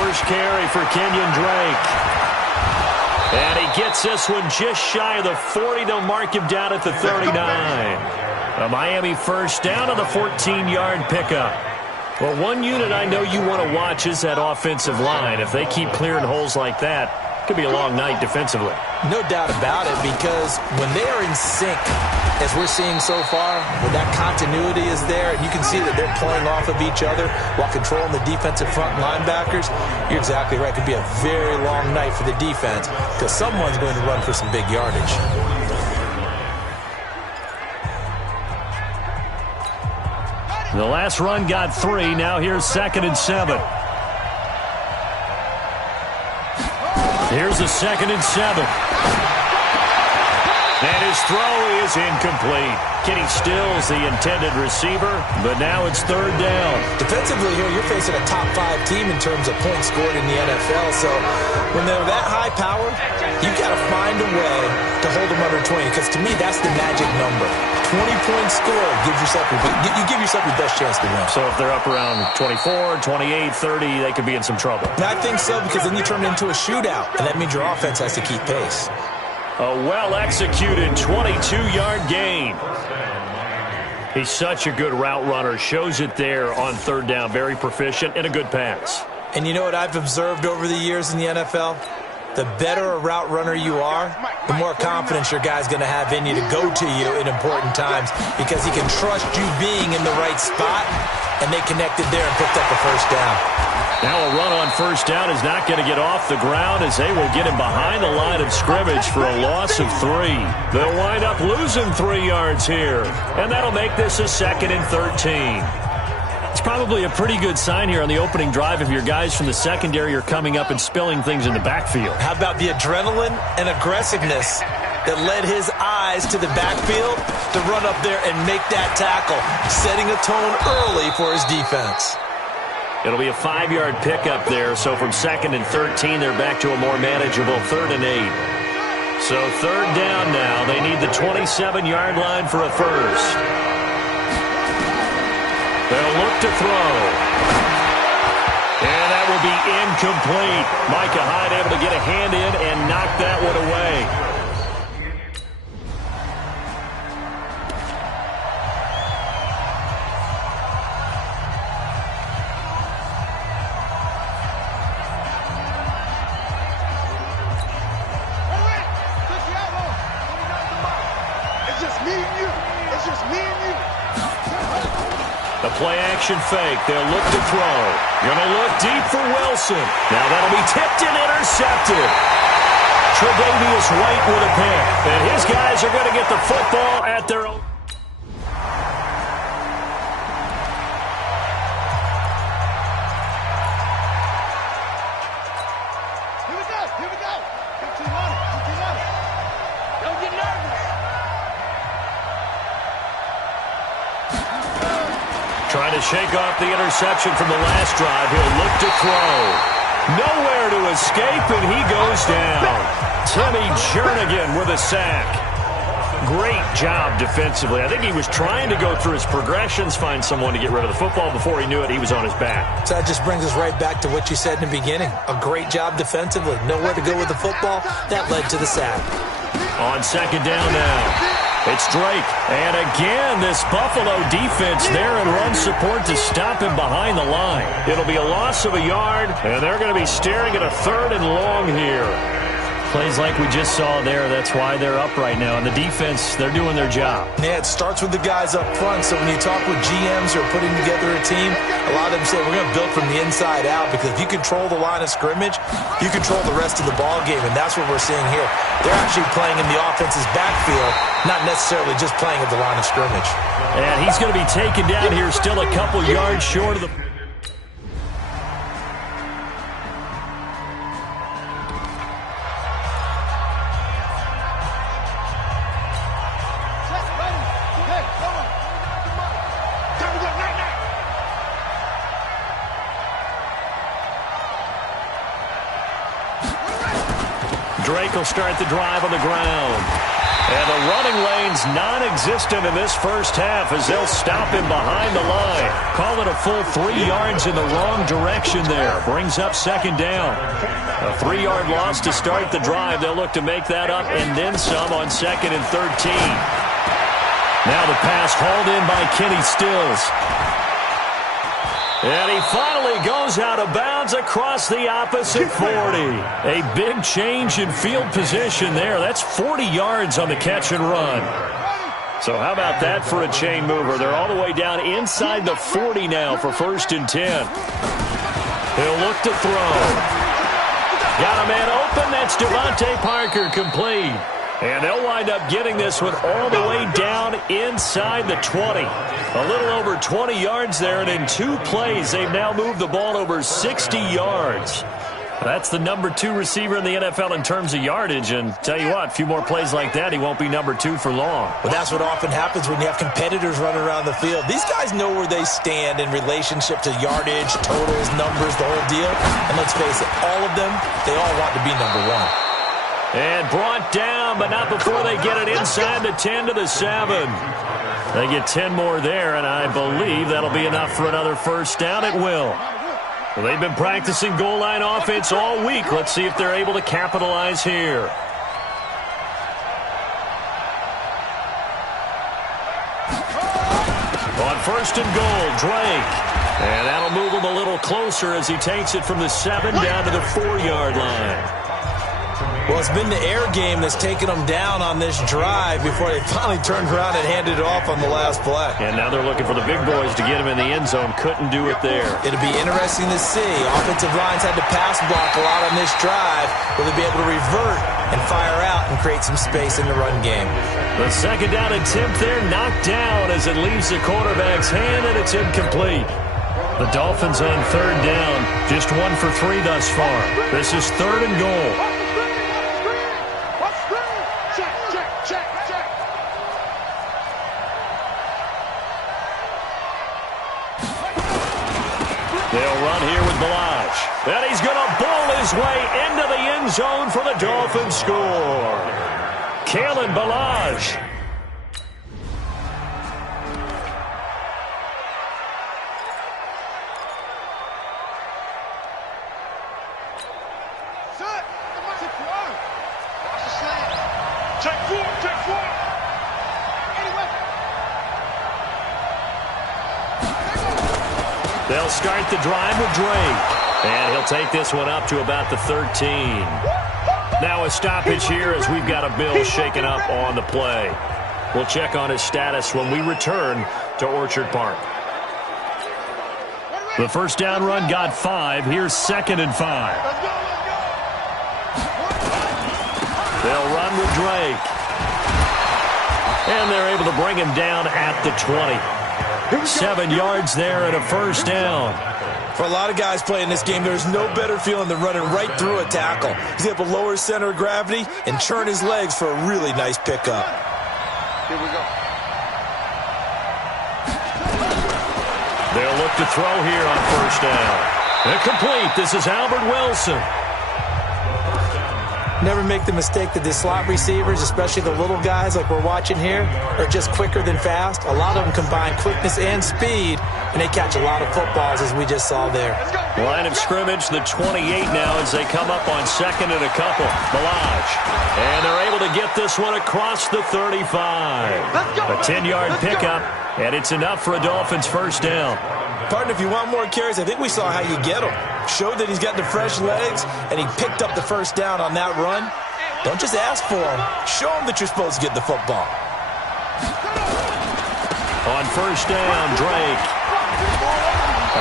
first carry for Kenyon Drake. And he gets this one just shy of the 40. They'll mark him down at the 39. A Miami first down on the 14-yard pickup. Well, one unit I know you want to watch is that offensive line. If they keep clearing holes like that, it could be a long night defensively. No doubt about it, because when they are in sync, as we're seeing so far, when that continuity is there, and you can see that they're playing off of each other while controlling the defensive front linebackers, you're exactly right. It could be a very long night for the defense because someone's going to run for some big yardage. The last run got 3. Now here's 2nd and 7. Here's the 2nd and 7. And his throw is incomplete. Kenny Stills, the intended receiver, but now it's 3rd down. Defensively here, you're facing a top 5 team in terms of points scored in the NFL. So when they're that high powered, you've got to find a way to hold them under 20, because to me, that's the magic number. 20-point score gives yourself you give yourself your best chance to win. So if they're up around 24, 28, 30, they could be in some trouble. And I think so, because then you turn it into a shootout, and that means your offense has to keep pace. A well-executed 22-yard gain. He's such a good route runner. Shows it there on 3rd down. Very proficient and a good pass. And you know what I've observed over the years in the NFL? The better a route runner you are, the more confidence your guy's going to have in you to go to you in important times, because he can trust you being in the right spot, and they connected there and picked up a first down. Now a run on 1st down is not going to get off the ground, as they will get him behind the line of scrimmage for a loss of 3. They'll wind up losing 3 yards here, and that'll make this a 2nd and 13. It's probably a pretty good sign here on the opening drive if your guys from the secondary are coming up and spilling things in the backfield. How about the adrenaline and aggressiveness that led his eyes to the backfield to run up there and make that tackle, setting a tone early for his defense. It'll be a 5-yard pickup there, so from 2nd and 13, they're back to a more manageable 3rd and 8. So 3rd down now. They need the 27-yard line for a first. They'll look to throw. And that will be incomplete. Micah Hyde able to get a hand in and knock that one away. The play-action fake. They'll look to throw. Going to look deep for Wilson. Now that'll be tipped and intercepted. Tre'Davious White with a pick. And his guys are going to get the football at their own. Here we go. Here we go. Get too on it. Get too on it. Don't get nervous. Trying to shake off the interception from the last drive. He'll look to throw. Nowhere to escape, and he goes down. Timmy Jernigan with a sack. Great job defensively. I think he was trying to go through his progressions, find someone to get rid of the football. Before he knew it, he was on his back. So that just brings us right back to what you said in the beginning. A great job defensively. Nowhere to go with the football. That led to the sack. On 2nd down now. It's Drake. And again, this Buffalo defense there in run support to stop him behind the line. It'll be a loss of a yard, and they're going to be staring at a 3rd and long here. Plays like we just saw there. That's why they're up right now. And the defense, they're doing their job. Yeah, it starts with the guys up front. So when you talk with GMs who are putting together a team, a lot of them say we're going to build from the inside out, because if you control the line of scrimmage, you control the rest of the ball game. And that's what we're seeing here. They're actually playing in the offense's backfield, not necessarily just playing at the line of scrimmage. And he's going to be taken down here, still a couple yards short of the... Drake will start the drive on the ground. And the running lane's non-existent in this first half as they'll stop him behind the line. Call it a full 3 yards in the wrong direction there. Brings up second down. A 3-yard loss to start the drive. They'll look to make that up and then some on 2nd and 13. Now the pass hauled in by Kenny Stills. And he finally goes out of bounds across the opposite 40. A big change in field position there. That's 40 yards on the catch and run. So how about that for a chain mover? They're all the way down inside the 40 now for 1st and 10. He'll look to throw. Got a man open. That's Devontae Parker complete. And they'll wind up getting this one all the way down inside the 20. A little over 20 yards there, and in 2 plays, they've now moved the ball over 60 yards. That's the number 2 receiver in the NFL in terms of yardage, and tell you what, a few more plays like that, he won't be number 2 for long. But that's what often happens when you have competitors running around the field. These guys know where they stand in relationship to yardage, totals, numbers, the whole deal. And let's face it, all of them, they all want to be number 1. And brought down, but not before they get it inside the 10 to the 7. They get 10 more there, and I believe that'll be enough for another first down. It will. Well, they've been practicing goal line offense all week. Let's see if they're able to capitalize here. On 1st and goal, Drake. And that'll move him a little closer as he takes it from the 7 down to the 4-yard line. Well, it's been the air game that's taken them down on this drive before they finally turned around and handed it off on the last play. And now they're looking for the big boys to get him in the end zone. Couldn't do it there. It'll be interesting to see. Offensive lines had to pass block a lot on this drive. Will they be able to revert and fire out and create some space in the run game? The 2nd down attempt there knocked down as it leaves the quarterback's hand, and it's incomplete. The Dolphins on 3rd down. Just 1 for 3 thus far. This is 3rd and goal. They'll run here with Balaj. And he's going to bowl his way into the end zone for the Dolphins score. Kalen Balaj. They'll start the drive with Drake. And he'll take this one up to about the 13. Now a stoppage here as we've got a Bill shaken up on the play. We'll check on his status when we return to Orchard Park. The first down run got 5. Here's 2nd and 5. They'll run with Drake. And they're able to bring him down at the 20. 7 yards there and a first down. For a lot of guys playing this game, there's no better feeling than running right through a tackle. He's able to lower his center of gravity and churn his legs for a really nice pickup. Here we go. They'll look to throw here on 1st down. Incomplete. This is Albert Wilson. Never make the mistake that the slot receivers, especially the little guys like we're watching here, are just quicker than fast. A lot of them combine quickness and speed, and they catch a lot of footballs, as we just saw there. Line of scrimmage, the 28 now as they come up on 2nd and a couple. Balaj. And they're able to get this one across the 35. A 10-yard pickup, and it's enough for a Dolphins first down. Partner, if you want more carries, I think we saw how you get him. Showed that he's got the fresh legs, and he picked up the first down on that run. Don't just ask for him. Show him that you're supposed to get the football. On 1st down, Drake.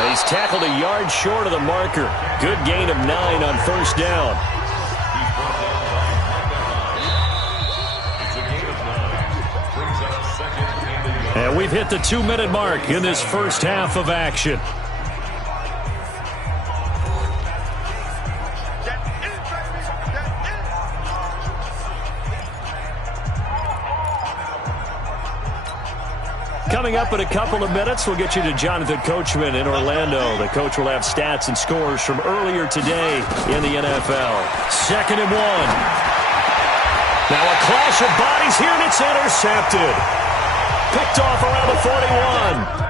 He's tackled a yard short of the marker. Good gain of 9 on 1st down. And we've hit the 2-minute mark in this first half of action. Coming up in a couple of minutes, we'll get you to Jonathan Coachman in Orlando. The coach will have stats and scores from earlier today in the NFL. 2nd and 1. Now a clash of bodies here, and it's intercepted. Picked off around the 41.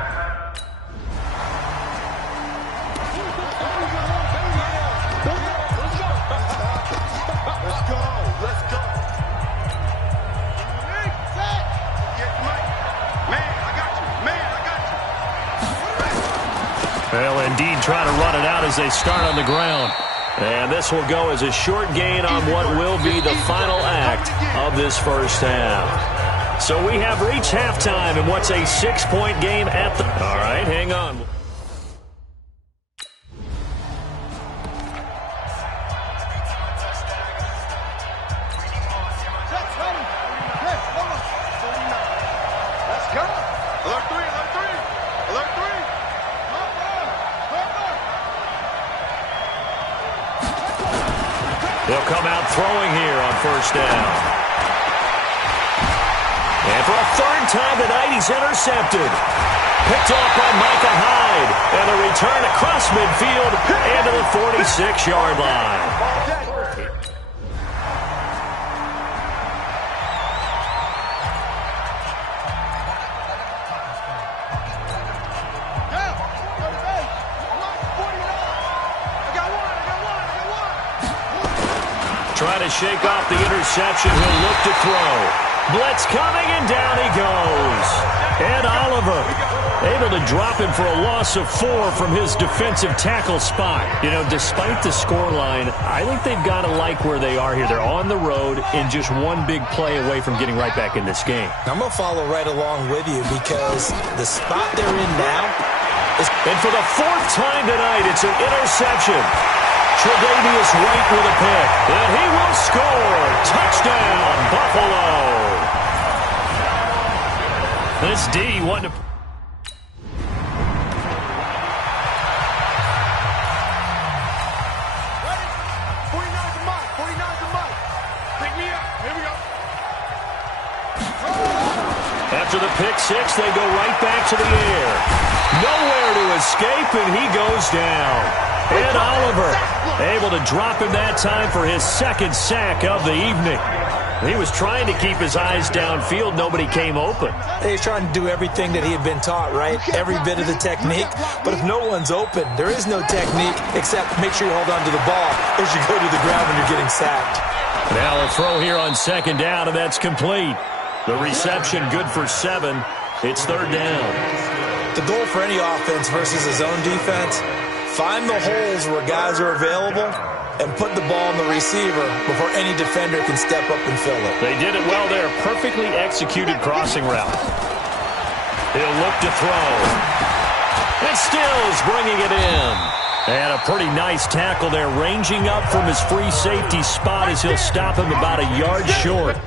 They'll indeed try to run it out as they start on the ground. And this will go as a short gain on what will be the final act of this first half. So we have reached halftime in what's a 6-point game at the... All right, hang on. They'll come out throwing here on first down. And for a third time tonight, he's intercepted. Picked off by Micah Hyde. And a return across midfield and to the 46-yard line. Trying to shake off the interception. He'll look to throw. Blitz coming, and down he goes. And Oliver able to drop him for a loss of 4 from his defensive tackle spot. You know, despite the scoreline, I think they've got to like where they are here. They're on the road and just one big play away from getting right back in this game. I'm going to follow right along with you because the spot they're in now is... And for the 4th time tonight, it's an interception. Tre'Davious White with a pick, and he will score. Touchdown, Buffalo. This D wanted to... Ready? 49's a mark. 49's a mark. Pick me up. Here we go. After the pick six, they go right back to the air. Nowhere to escape, and he goes down. And Oliver able to drop him that time for his 2nd sack of the evening. He was trying to keep his eyes downfield. Nobody came open. He's trying to do everything that he had been taught, right? Every bit of the technique. But if no one's open, there is no technique except make sure you hold on to the ball as you go to the ground when you're getting sacked. Now a throw here on 2nd down, and that's complete. The reception good for 7. It's 3rd down. The goal for any offense versus his own defense, find the holes where guys are available and put the ball in the receiver before any defender can step up and fill it. They did it well there. Perfectly executed crossing route. He'll look to throw. And Stills bringing it in. And a pretty nice tackle there, ranging up from his free safety spot as he'll stop him about a yard short.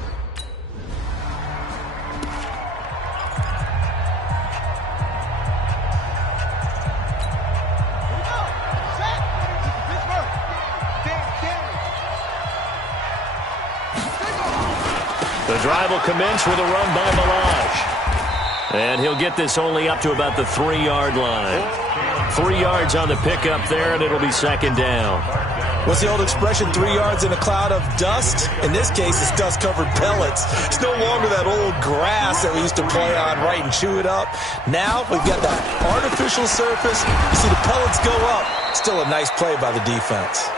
The drive will commence with a run by Milage. And he'll get this only up to about the 3-yard line. 3 yards on the pickup there, and it'll be 2nd down. What's the old expression, 3 yards in a cloud of dust? In this case, it's dust-covered pellets. It's no longer that old grass that we used to play on, right, and chew it up. Now we've got that artificial surface. You see the pellets go up. Still a nice play by the defense.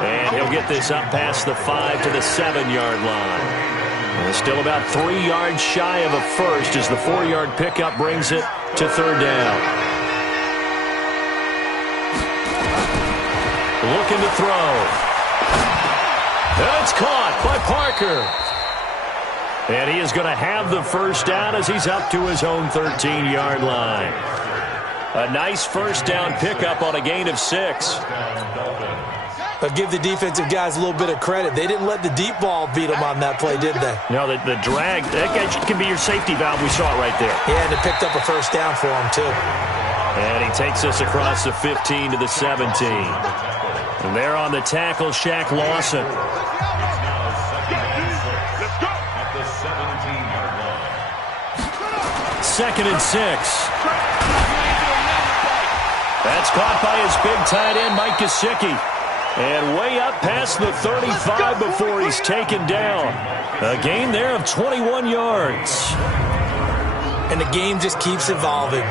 And he'll get this up past the 5 to the 7-yard line. Still about 3 yards shy of a first as the 4-yard pickup brings it to 3rd down. Looking to throw. And it's caught by Parker. And he is going to have the first down as he's up to his own 13-yard line. A nice first down pickup on a gain of 6. But give the defensive guys a little bit of credit. They didn't let the deep ball beat them on that play, did they? No, the drag, that can be your safety valve. We saw it right there. Yeah, and it picked up a first down for him, too. And he takes us across the 15 to the 17. And there on the tackle, Shaq Lawson. Second and 6. That's caught by his big tight end, Mike Gesicki. And way up past the 35 before he's taken down. A gain there of 21 yards. And the game just keeps evolving.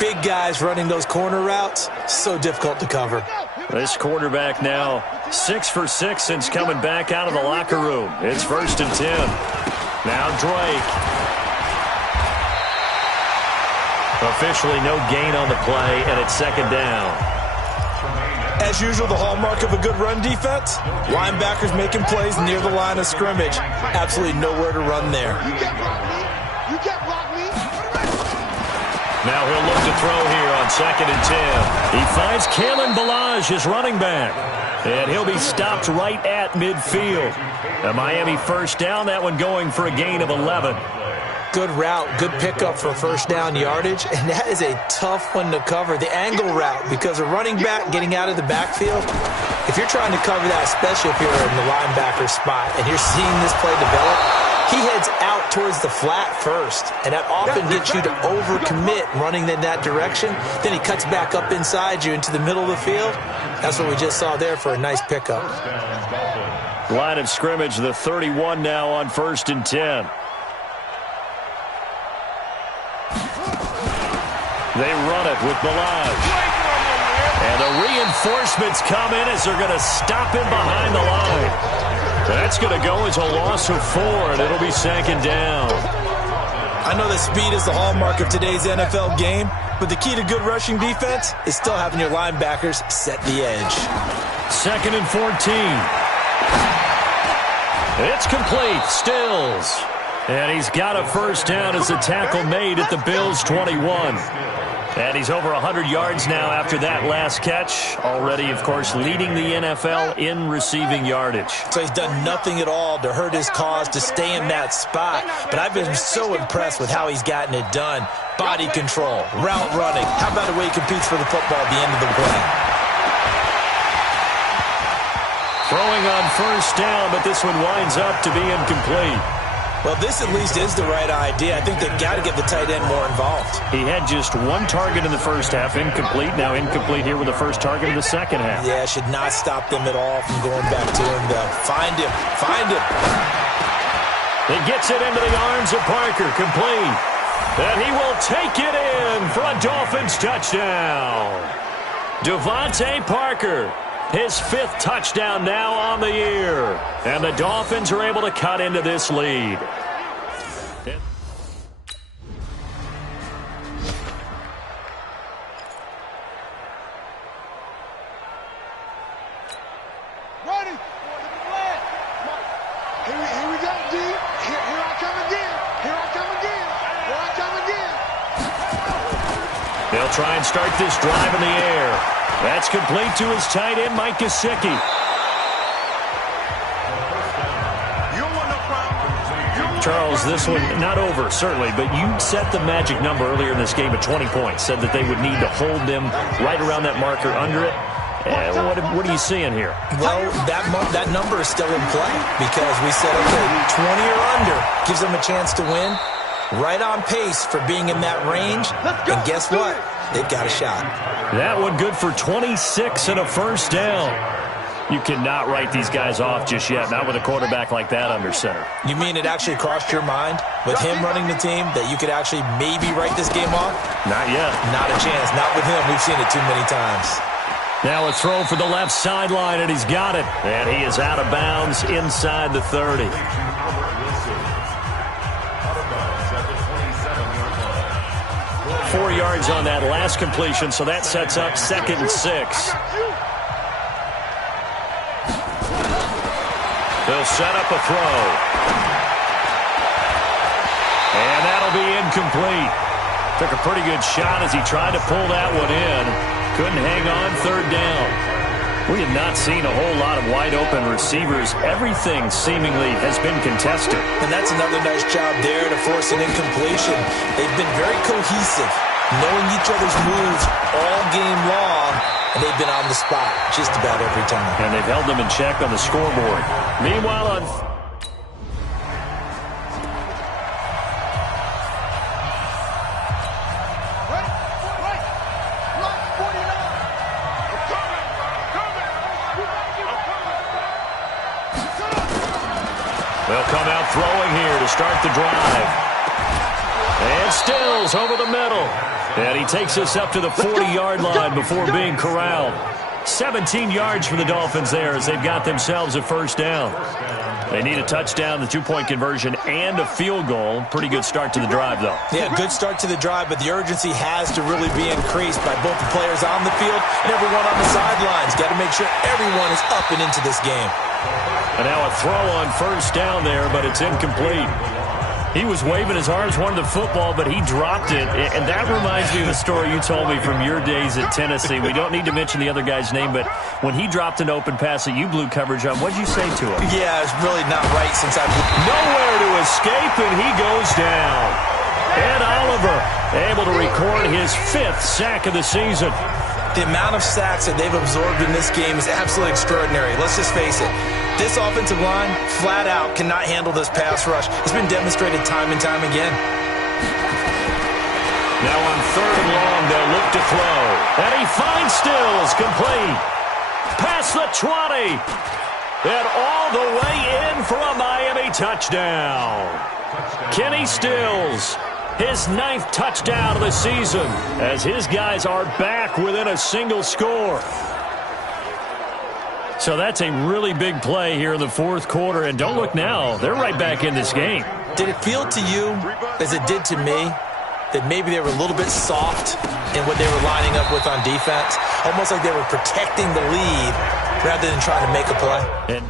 Big guys running those corner routes, so difficult to cover. This quarterback now 6 for 6 since coming back out of the locker room. It's 1st and 10. Now Drake. Officially no gain on the play, and it's 2nd down. As usual, the hallmark of a good run defense, linebackers making plays near the line of scrimmage. Absolutely nowhere to run there. You can't block me. You can't block me. Now he'll look to throw here on 2nd and 10. He finds Kalen Ballage, his running back. And he'll be stopped right at midfield. A Miami 1st down, that one going for a gain of 11. Good route, good pickup for 1st down yardage, and that is a tough one to cover, the angle route, because a running back getting out of the backfield, if you're trying to cover that, especially if you're in the linebacker spot, and you're seeing this play develop, he heads out towards the flat first, and that often gets you to overcommit running in that direction. Then he cuts back up inside you into the middle of the field. That's what we just saw there for a nice pickup. Line of scrimmage, the 31 now on 1st and 10. They run it with Ballage. And the reinforcements come in as they're going to stop him behind the line. That's going to go as a loss of 4, and it'll be 2nd down. I know that speed is the hallmark of today's NFL game, but the key to good rushing defense is still having your linebackers set the edge. 2nd and 14. It's complete. Stills. And he's got a 1st down as the tackle made at the Bills' 21. And he's over 100 yards now after that last catch. Already, of course, leading the NFL in receiving yardage. So he's done nothing at all to hurt his cause to stay in that spot. But I've been so impressed with how he's gotten it done. Body control, route running. How about the way he competes for the football at the end of the play? Throwing on 1st down, but this one winds up to be incomplete. Well, this at least is the right idea. I think they've got to get the tight end more involved. He had just 1 target in the 1st half, incomplete. Now incomplete here with the 1st target in the 2nd half. Yeah, should not stop them at all from going back to him, though. Find him. Find him. He gets it into the arms of Parker, complete. And he will take it in for a Dolphins touchdown. Devontae Parker. His 5th touchdown now on the year. And the Dolphins are able to cut into this lead. Ready. Here we go, D. Here I come again. Here I come again. Here I come again. They'll try and start this drive in the air. That's complete to his tight end, Mike Gesicki. Charles, this one not over, certainly, but you set the magic number earlier in this game at 20 points. Said that they would need to hold them right around that marker under it. What are you seeing here? Well, that number is still in play because we said, okay, 20 or under gives them a chance to win. Right on pace for being in that range. And guess what? They've got a shot. That one good for 26 and a 1st down. You cannot write these guys off just yet, not with a quarterback like that under center. You mean it actually crossed your mind with him running the team that you could actually maybe write this game off? Not yet. Not a chance. Not with him. We've seen it too many times. Now a throw for the left sideline, and he's got it. And he is out of bounds inside the 30. Yards on that last completion, so that sets up 2nd and 6. They'll set up a throw. And that'll be incomplete. Took a pretty good shot as he tried to pull that one in. Couldn't hang on 3rd down. We have not seen a whole lot of wide-open receivers. Everything seemingly has been contested. And that's another nice job there to force an incompletion. They've been very cohesive, knowing each other's moves all game long, and they've been on the spot just about every time. And they've held them in check on the scoreboard. Meanwhile, on throwing here to start the drive. And Stills over the middle. And he takes us up to the 40-yard line before being corralled. 17 yards for the Dolphins there as they've got themselves a first down. They need a touchdown, the two-point conversion, and a field goal. Pretty good start to the drive, though. Yeah, good start to the drive, but the urgency has to really be increased by both the players on the field and everyone on the sidelines. Got to make sure everyone is up and into this game. And now a throw on first down there, but it's incomplete. He was waving his arms, wanted the football, but he dropped it. And that reminds me of the story you told me from your days at Tennessee. We don't need to mention the other guy's name, but when he dropped an open pass that you blew coverage on, what did you say to him? Yeah, it's really not right since I've... Nowhere to escape, and he goes down. Ed Oliver able to record his 5th sack of the season. The amount of sacks that they've absorbed in this game is absolutely extraordinary. Let's just face it. This offensive line, flat out, cannot handle this pass rush. It's been demonstrated time and time again. Now on 3rd and long, they'll look to throw. And he finds Stills, complete. Past the 20. And all the way in for a Miami touchdown. Kenny Stills, his 9th touchdown of the season, as his guys are back within a single score. So that's a really big play here in the 4th quarter. And don't look now, they're right back in this game. Did it feel to you, as it did to me, that maybe they were a little bit soft in what they were lining up with on defense? Almost like they were protecting the lead rather than trying to make a play. And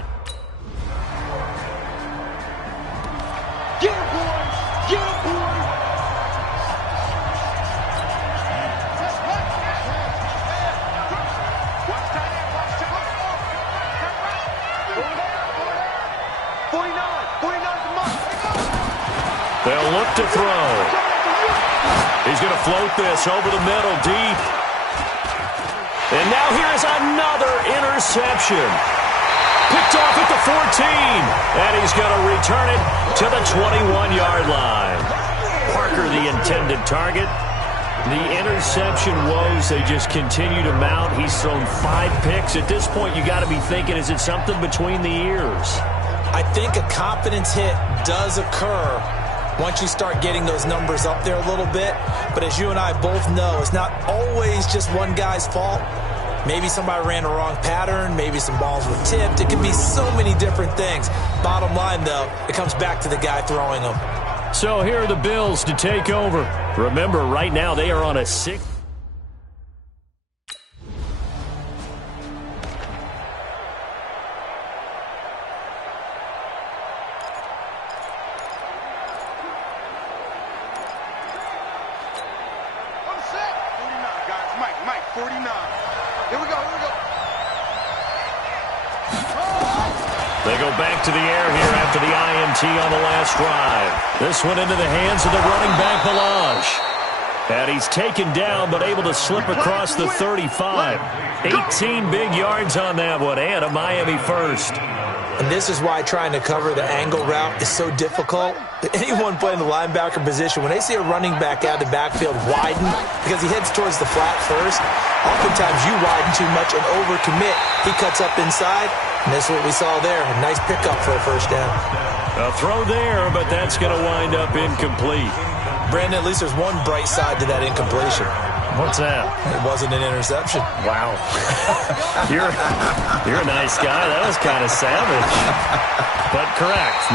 Get him, boys! Get him, boys! they'll look to throw. He's going to float this over the middle, deep. And now here's another interception. Picked off at the 14. And he's going to return it to the 21-yard line. Parker, the intended target. The interception woes, they just continue to mount. He's thrown 5 picks. At this point, you got to be thinking, is it something between the ears? I think a confidence hit does occur once you start getting those numbers up there a little bit. But as you and I both know, it's not always just one guy's fault. Maybe somebody ran a wrong pattern. Maybe some balls were tipped. It can be so many different things. Bottom line, though, it comes back to the guy throwing them. So here are the Bills to take over. Remember, right now they are on a 6. They go back to the air here after the INT on the last drive. This one into the hands of the running back, Balaj. And he's taken down but able to slip across the 35. 18 big yards on that one and a Miami first. And this is why trying to cover the angle route is so difficult. Anyone playing the linebacker position, when they see a running back out of the backfield widen because he heads towards the flat first, oftentimes you widen too much and overcommit. He cuts up inside, and that's what we saw there. A nice pickup for a first down. A throw there, but that's going to wind up incomplete. Brandon, at least there's one bright side to that incompletion. What's that? It wasn't an interception. Wow. You're a nice guy. That was kind of savage. But correct.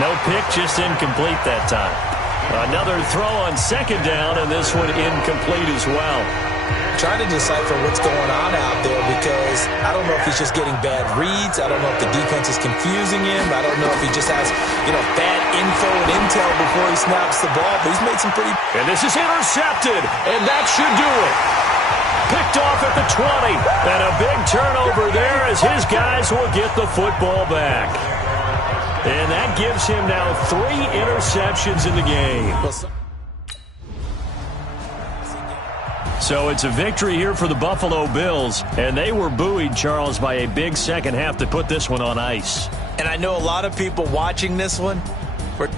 No pick, just incomplete that time. Another throw on second down, and this one incomplete as well. Trying to decipher what's going on out there because I don't know if he's just getting bad reads. I don't know if the defense is confusing him. I don't know if he just has, bad info and intel before he snaps the ball. But he's made some pretty... And this is intercepted, and that should do it. Picked off at the 20, and a big turnover there as his guys will get the football back. And that gives him now 3 interceptions in the game. So it's a victory here for the Buffalo Bills, and they were buoyed, Charles, by a big second half to put this one on ice. And I know a lot of people watching this one were...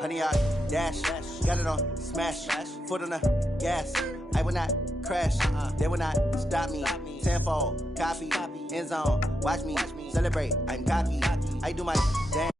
Honey, I dash. Got it on smash. Foot on the gas. I will not crash. They will not stop me. Tenfold, copy, end zone. Watch me celebrate. I'm cocky. I do my dance.